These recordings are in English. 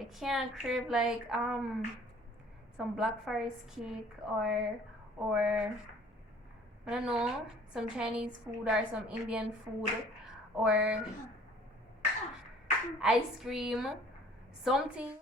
I can't crave like some black forest cake or I don't know, some Chinese food or some Indian food or ice cream, something.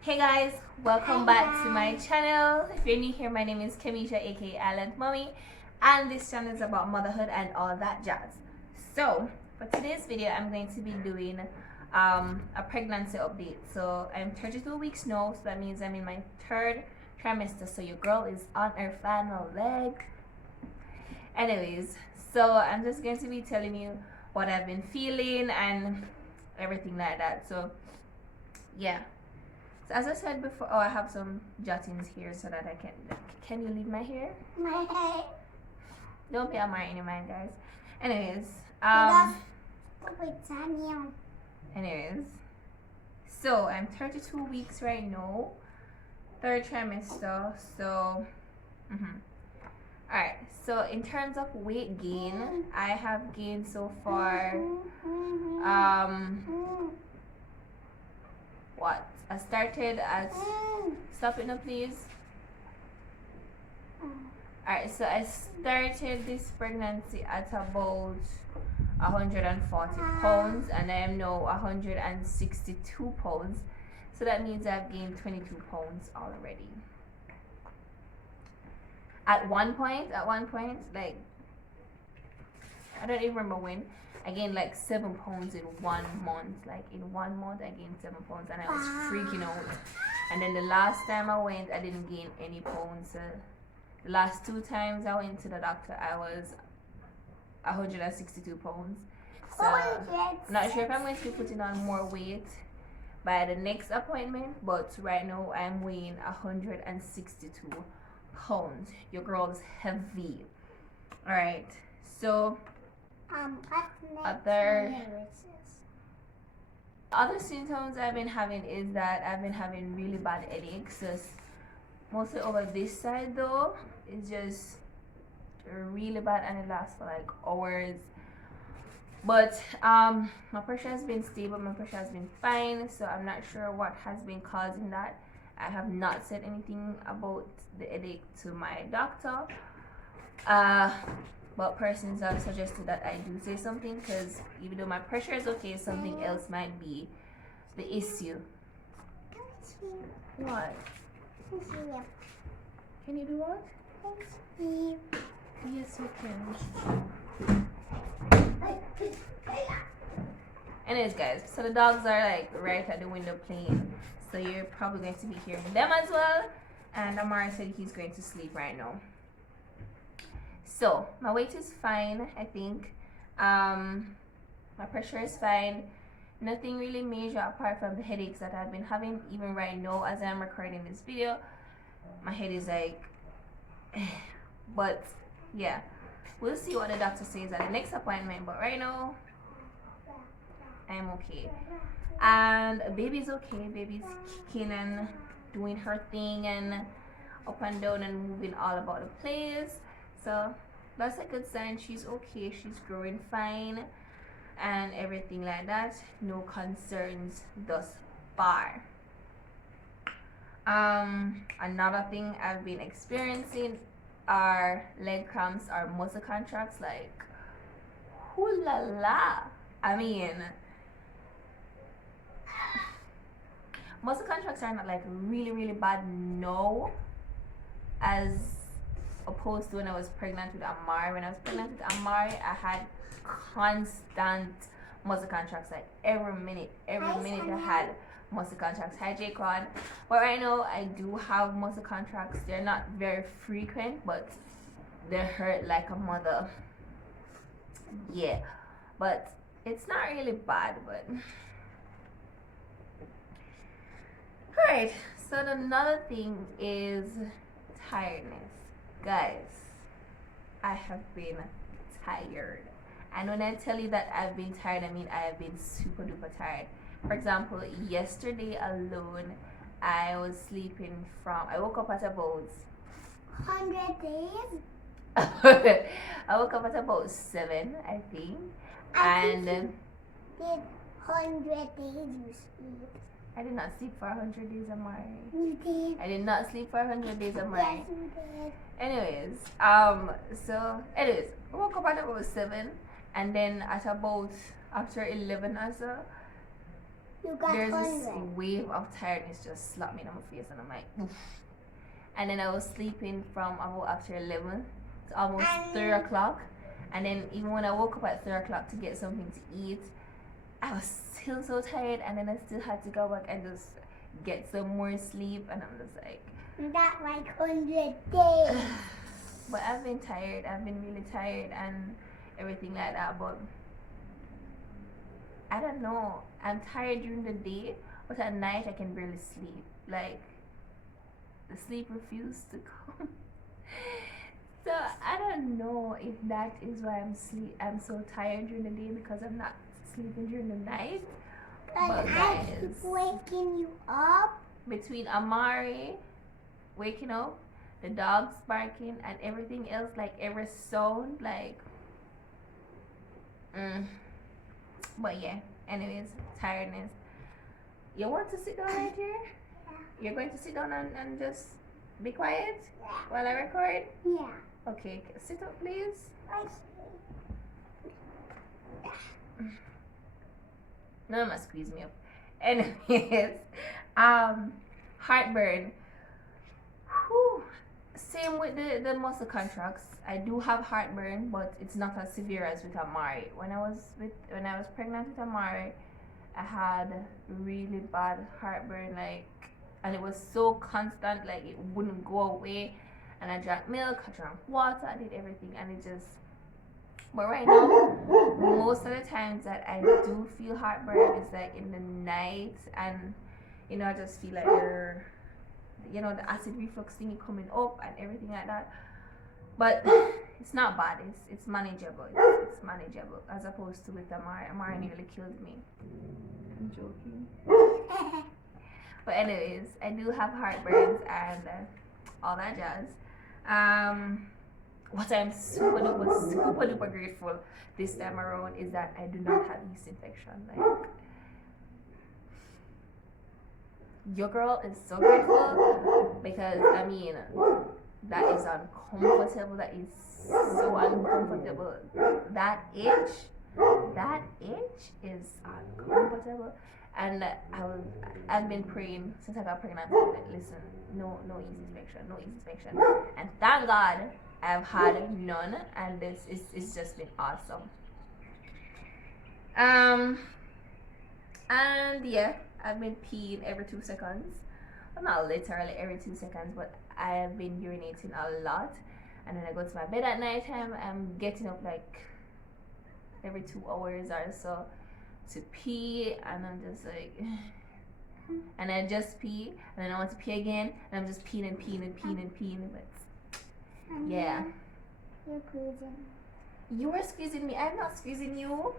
Hey guys, welcome back to my channel. If you're new here, my name is Kamisha, aka Island Mommy, and this channel is about motherhood and all that jazz. So for today's video, I'm going to be doing a pregnancy update. So I'm 32 weeks now, so that means I'm in my third trimester. So your girl is on her final leg. Anyways, so I'm just going to be telling you what I've been feeling and everything like that. So yeah. So as I said before, I have some jottings here so that I can you leave my hair? My hair. Don't pay Amara any mind, guys. Anyways, so I'm 32 weeks right now, third trimester. So, alright. So in terms of weight gain, I have gained so far, what? I started at, stop it now please. Alright, so I started this pregnancy at about 140 pounds and I am now 162 pounds. So that means I've gained 22 pounds already. At one point, like, I don't even remember when, I gained like 7 pounds in 1 month. Like in 1 month I gained 7 pounds and I was freaking out. And then the last time I went, I didn't gain any pounds. The last 2 times I went to the doctor, I was 162 pounds. So I'm not sure if I'm going to be putting on more weight by the next appointment, but right now I'm weighing 162 pounds. Your girl is heavy. Alright, so other symptoms I've been having is that I've been having really bad headaches. Just mostly over this side though. It's just really bad and it lasts for like hours. But my pressure has been stable, my pressure has been fine, so I'm not sure what has been causing that. I have not said anything about the headache to my doctor. But persons have suggested that I do say something because even though my pressure is okay, something else might be the issue. What? Can you do what? Yes, you can. Anyways, guys, so the dogs are like right at the window playing, so you're probably going to be hearing them as well. And Amara said he's going to sleep right now. So my weight is fine, I think. My pressure is fine. Nothing really major apart from the headaches that I've been having. Even right now as I'm recording this video, my head is like but yeah, we'll see what the doctor says at the next appointment, but right now I'm okay. And baby's okay. Baby's kicking and doing her thing and up and down and moving all about the place, so that's a good sign. She's okay, she's growing fine and everything like that. No concerns thus far. Another thing I've been experiencing are leg cramps or muscle contracts. Like, hoo la la. I mean, muscle contracts are not like really bad now as opposed to when I was pregnant with Amari. When I was pregnant with Amari, I had constant muscle contracts, like every minute I had muscle contracts. Hi Jacob. But right now I do have muscle contracts. They're not very frequent, but they hurt like a mother. Yeah, but it's not really bad. But Alright, so another thing is tiredness. Guys, I have been tired. And when I tell you that I've been tired, I mean I have been super duper tired. For example, yesterday alone, I was sleeping I woke up at about 100 days? I woke up at about 7, I think. And did 100 days you sleep. I did not sleep for 100 days of Mari. You did. I did not sleep for 100 days of Mari. Yes, you did. Anyways, I woke up at about 7, and then at about after 11 or so, there's 100. this wave of tiredness just slapped me in my face, and I'm like, oof. And then I was sleeping from about after 11 to almost 3 o'clock, and then even when I woke up at 3 o'clock to get something to eat, I was still so tired, and then I still had to go back and just get some more sleep, and I'm just like, that like 100 days. But I've been tired. I've been really tired and everything like that. But I don't know. I'm tired during the day, but at night I can barely sleep. Like the sleep refused to come. So I don't know if that is why I'm so tired during the day, because I'm not sleeping during the night. But I keep waking you up. Between Amari waking up, the dogs barking, and everything else, like every sound, like But yeah, anyways, tiredness. You want to sit down right here? Yeah. You're going to sit down and just be quiet Yeah. while I record? Yeah. Okay, sit up please. I No, must squeeze me up. Anyways, heartburn. Whew. Same with the muscle contracts. I do have heartburn, but it's not as severe as with Amari. When I was pregnant with Amari, I had really bad heartburn, and it was so constant, like it wouldn't go away. And I drank milk, I drank water, I did everything, and it just. But right now, most of the times that I do feel heartburn is like in the night, and I just feel like the acid reflux thing coming up and everything like that. But it's not bad. It's manageable. It's manageable as opposed to with Amari. Amari nearly killed me. I'm joking. But anyways, I do have heartburns and all that jazz. What I'm super duper grateful this time around is that I do not have yeast infection. Like, your girl is so grateful, because I mean that is uncomfortable. That is so uncomfortable. That itch is uncomfortable. And I've been praying since I got pregnant. Like, listen, no yeast infection. And thank God I've had none, and this is just been awesome. And yeah, I've been peeing every 2 seconds. Well, not literally every 2 seconds, but I have been urinating a lot. And then I go to my bed at night time. I'm getting up like every 2 hours or so to pee, and I'm just like, and I just pee, and then I want to pee again, and I'm just peeing. But yeah. You're squeezing. You are squeezing me. I'm not squeezing you.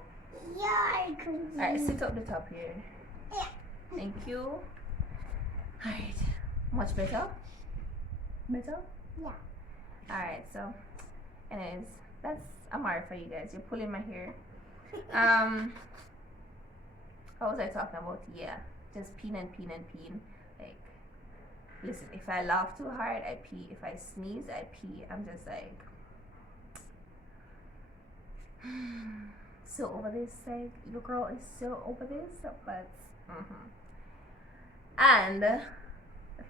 You're squeezing. Alright, sit up the top here. Yeah. Thank you. Alright. Much better? Better? Yeah. Alright, so anyways, that's Amari for you guys. You're pulling my hair. What was I talking about? Yeah. Just peeing. Like, listen, if I laugh too hard, I pee. If I sneeze, I pee. I'm just like so over this. Like, your girl is so over this. But and the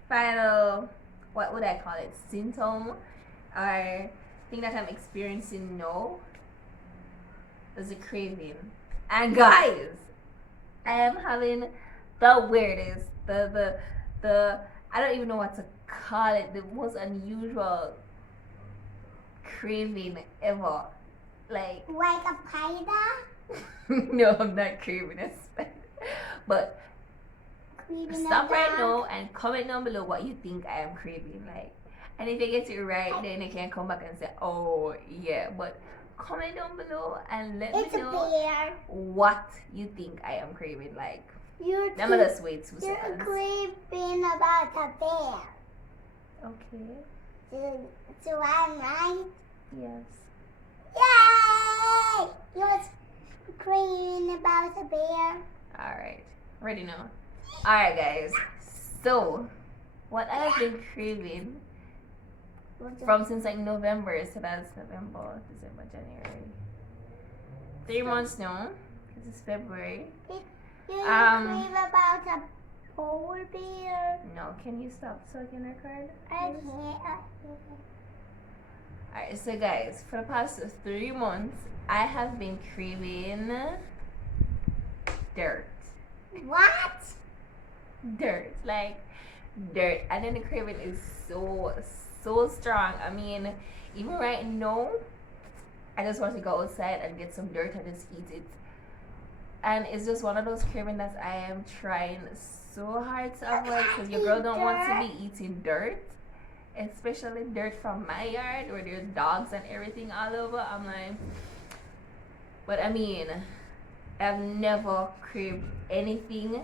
final, what would I call it, symptom or thing that I'm experiencing now is a craving. And guys, I am having the weirdest, the I don't even know what to call it, the most unusual craving ever. Like a spider? no, I'm not craving a spider. But craving stop a right dog. now and comment down below what you think I am craving. Like, and if you get it right, then you can come back and say, oh yeah. But comment down below and let It's me a know bear. what you think I am craving. Like, You're let me just wait 2 You're seconds. craving about a bear. Okay. So I'm right. Yes. Yay! You're craving about a bear. Alright. Ready now. Alright, guys. So, what I've been craving from since like November, so that's November, December, January. 3 months now. This is February. You Um, crave about a polar bear. No, can you stop so I can record? I can't. Alright, so guys, for the past 3 months, I have been craving dirt. What? Dirt. Like, dirt. And then the craving is so strong. I mean, even right now, I just want to go outside and get some dirt and just eat it. And it's just one of those cravings that I am trying so hard to avoid because your girl don't want to be eating dirt, especially dirt from my yard where there's dogs and everything all over. I'm like, but I mean, I've never craved anything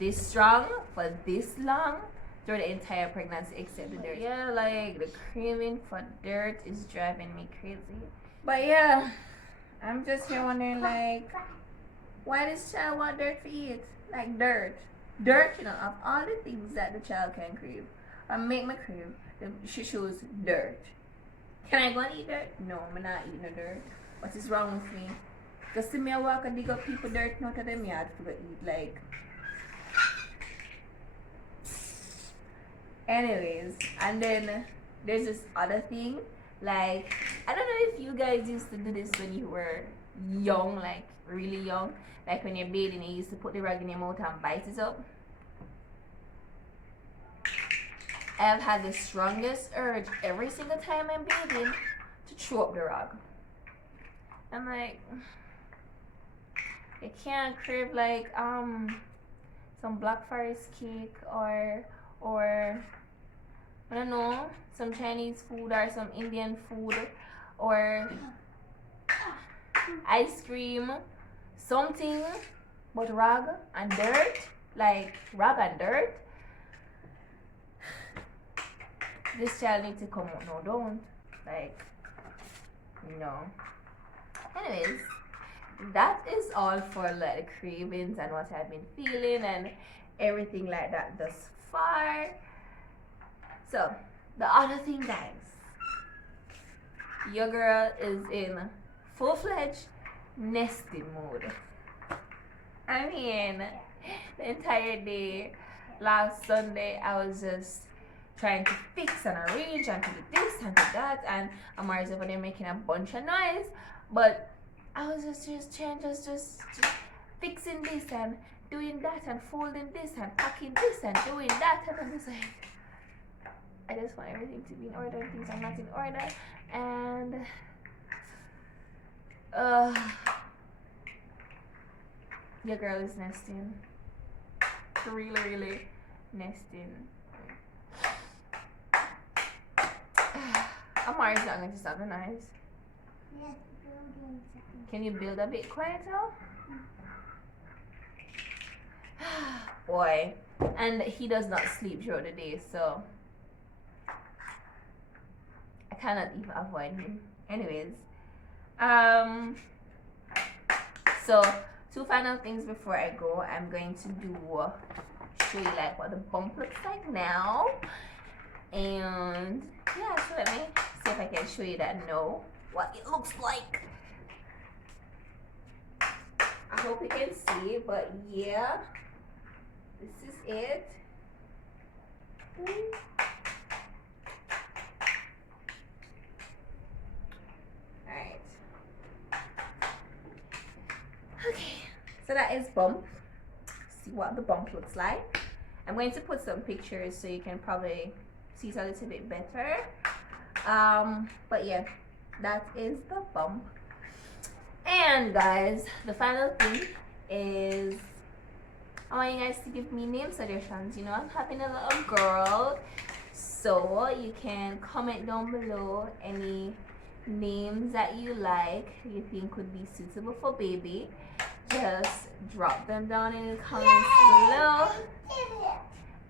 this strong for this long through the entire pregnancy except the dirt. Yeah, like the craving for dirt is driving me crazy. But yeah, I'm just here wondering like, why does child want dirt to eat? Like dirt. Dirt, you know, of all the things that the child can crave or make me crave, she chose dirt. Can I go and eat dirt? No, I'm not eating no dirt. What is wrong with me? Just see me I walk and dig up people dirt out of them yard to go eat. Like, anyways, and then there's this other thing. Like, I don't know if you guys used to do this when you were young, like really young. Like when you're bathing, you used to put the rag in your mouth and bite it up. I have had the strongest urge every single time I'm bathing to throw up the rag. I'm like, I can't crave like some Black Forest cake or I don't know, some Chinese food or some Indian food or ice cream, something, but rag and dirt, like rag and dirt. This child needs to come out. No, don't. Like, no. Anyways, that is all for like cravings and what I've been feeling and everything like that thus far. So, the other thing, guys, your girl is in full-fledged nesting mode. I mean, the entire day last Sunday I was just trying to fix and arrange and to do this and do that, and Amari's over there making a bunch of noise, but I was just trying just fixing this and doing that and folding this and packing this and doing that, and I'm just like, I just want everything to be in order. Things are not in order, and your girl is nesting. Really nesting. Amari's not going to stop the noise. Can you build a bit quieter? Boy. And he does not sleep throughout the day, so I cannot even avoid him. Anyways. So 2 final things before I go. I'm going to show you like what the bump looks like now. And yeah, so let me see if I can show you that now what it looks like. I hope you can see, but yeah, this is it. Alright. Okay, so that is bump. See what the bump looks like. I'm going to put some pictures so you can probably see it a little bit better. But yeah, that is the bump. And guys, the final thing is I want you guys to give me name suggestions. You know, I'm having a little girl, so you can comment down below any names that you like, you think would be suitable for baby. Just drop them down in the comments below,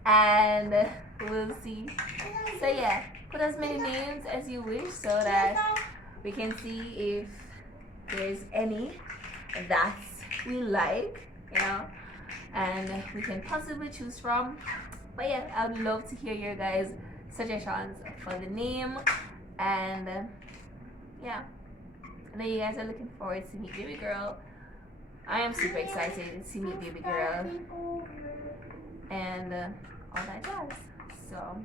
and we'll see. So yeah, put as many names as you wish so that we can see if there's any that we like, you know, and we can possibly choose from. But yeah, I would love to hear your guys' suggestions for the name. And yeah, I know you guys are looking forward to meet baby girl. I am super excited to meet baby girl and all that jazz. So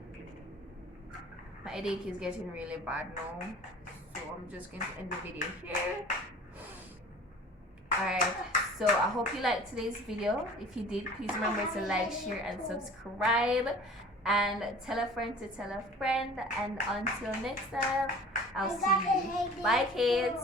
my headache is getting really bad now, so I'm just going to end the video here. Alright, so I hope you liked today's video. If you did, please remember to like, share, and subscribe, and tell a friend to tell a friend. And until next time, I'll see you. Bye, kids.